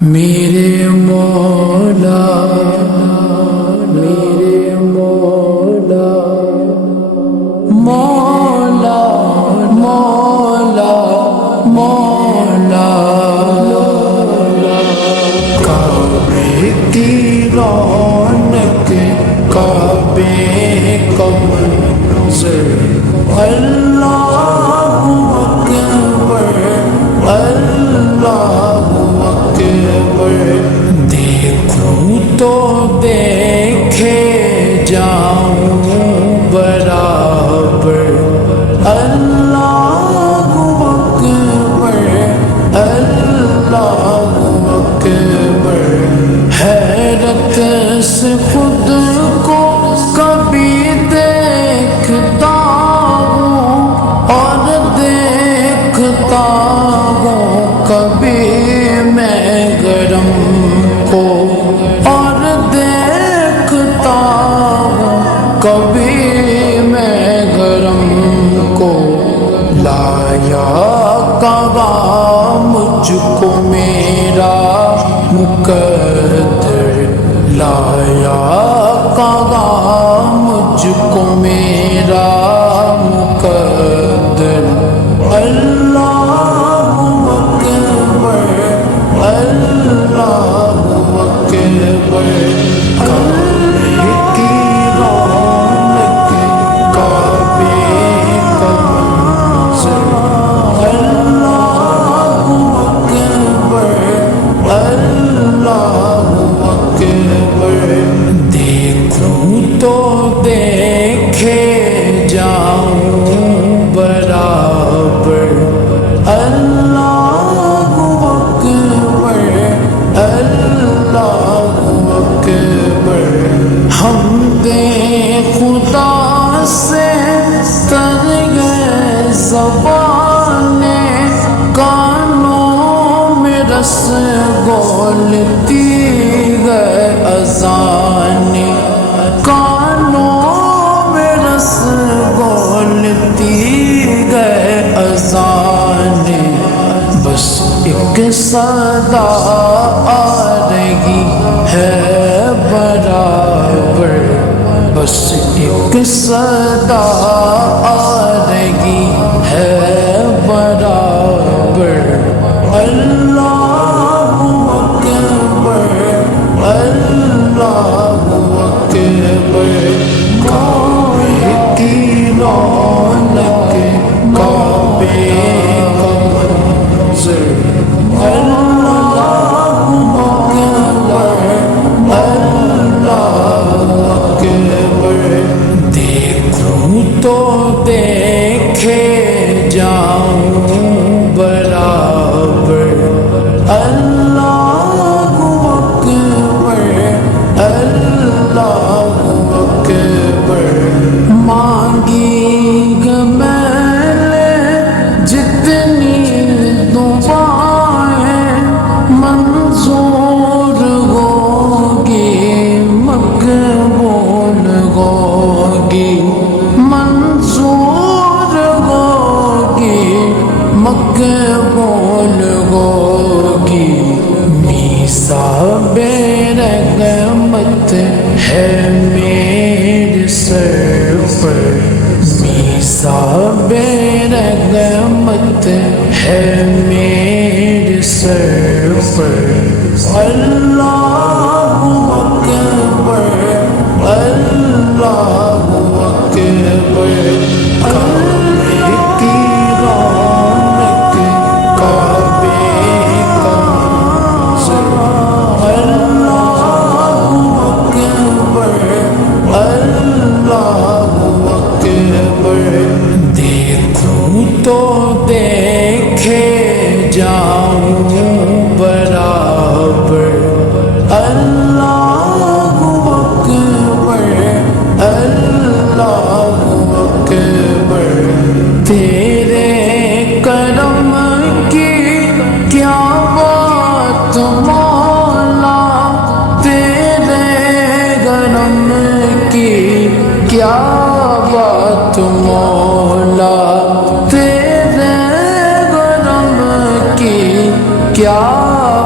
میرے مولا میرے مولا مولا مولا مولا کعبے کی رونق کعبے کا منظر اللہ اکبر اللہ دیکھوں تو دیکھے جاؤں برابر اللہ اکبر اللہ اکبر حیرت سے خود کو کبھی دیکھتا ہوں اور دیکھتا ہوں کبھی میں گرم کو اور دیکھتا ہوں کبھی میں گرم کو لایا کہاں مجھ کو میرا مقدر لایا کہاں مجھ کو میرا مقدر اللہ اللہ اکبر کعبے کی رونق کعبے کا منظر اللہ اکبر اللہ اکبر دیکھوں تو دیکھے جاؤں برابر اللہ حمد خدا سے تر گئے زبان کانوں میں رس گولتی گئے اذان کانوں میں رس گولتی گئے اذان بس ایک صدا آ رہی ہے برابر بس ایک صدا آ رہی ہے برابر اللہ اکبر اللہ اکبر کعبے کی رونق کعبے کا منظر اللہ دیکھوں تو دیکھے جاؤں برابر اللہ اکبر اللہ اکبر مانگی گے میں نے جتنی دعائیں منظور ہوگی مقبول ہوگی منظور ہوگی مقبول ہوگی میثاق رحمت ہے میرے سر پر میثاق رحمت ہے میرے سر پر اللہ اکبر اللہ اکبر کعبے کی رونق کعبے کا منظر اللہ اکبر اللہ اکبر دیکھوں تو دیکھے جاؤں برابر اللہ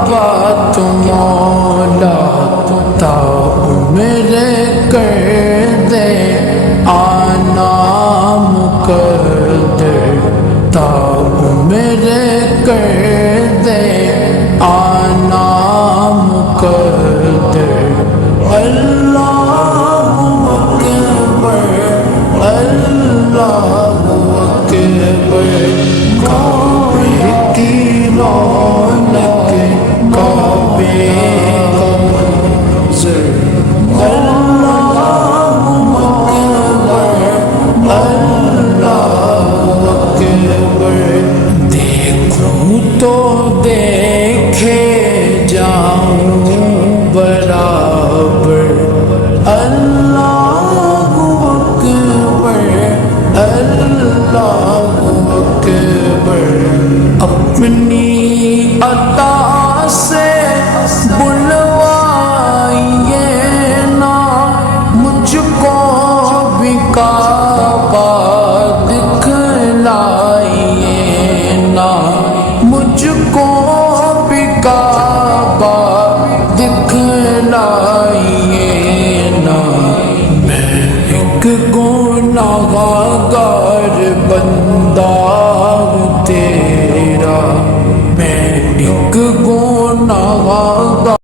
بات مولا تا میرے کر دے آنا مقدر تا میرے کر دے آنا مقدر اللہ اکبر اللہ اکبر کعبے کی رونق کعبے کا منظر اللہ اکبر اللہ اکبر دیکھوں تو دیکھے جاؤں برابر اللہ اکبر اللہ اکبر اپنی عطا سے بلوائیے نا مجھ کو بھی کعبہ دکھلائیے نا مجھ کو بھی کعبہ دکھلائیے نا میں ایک گناہگار بندہ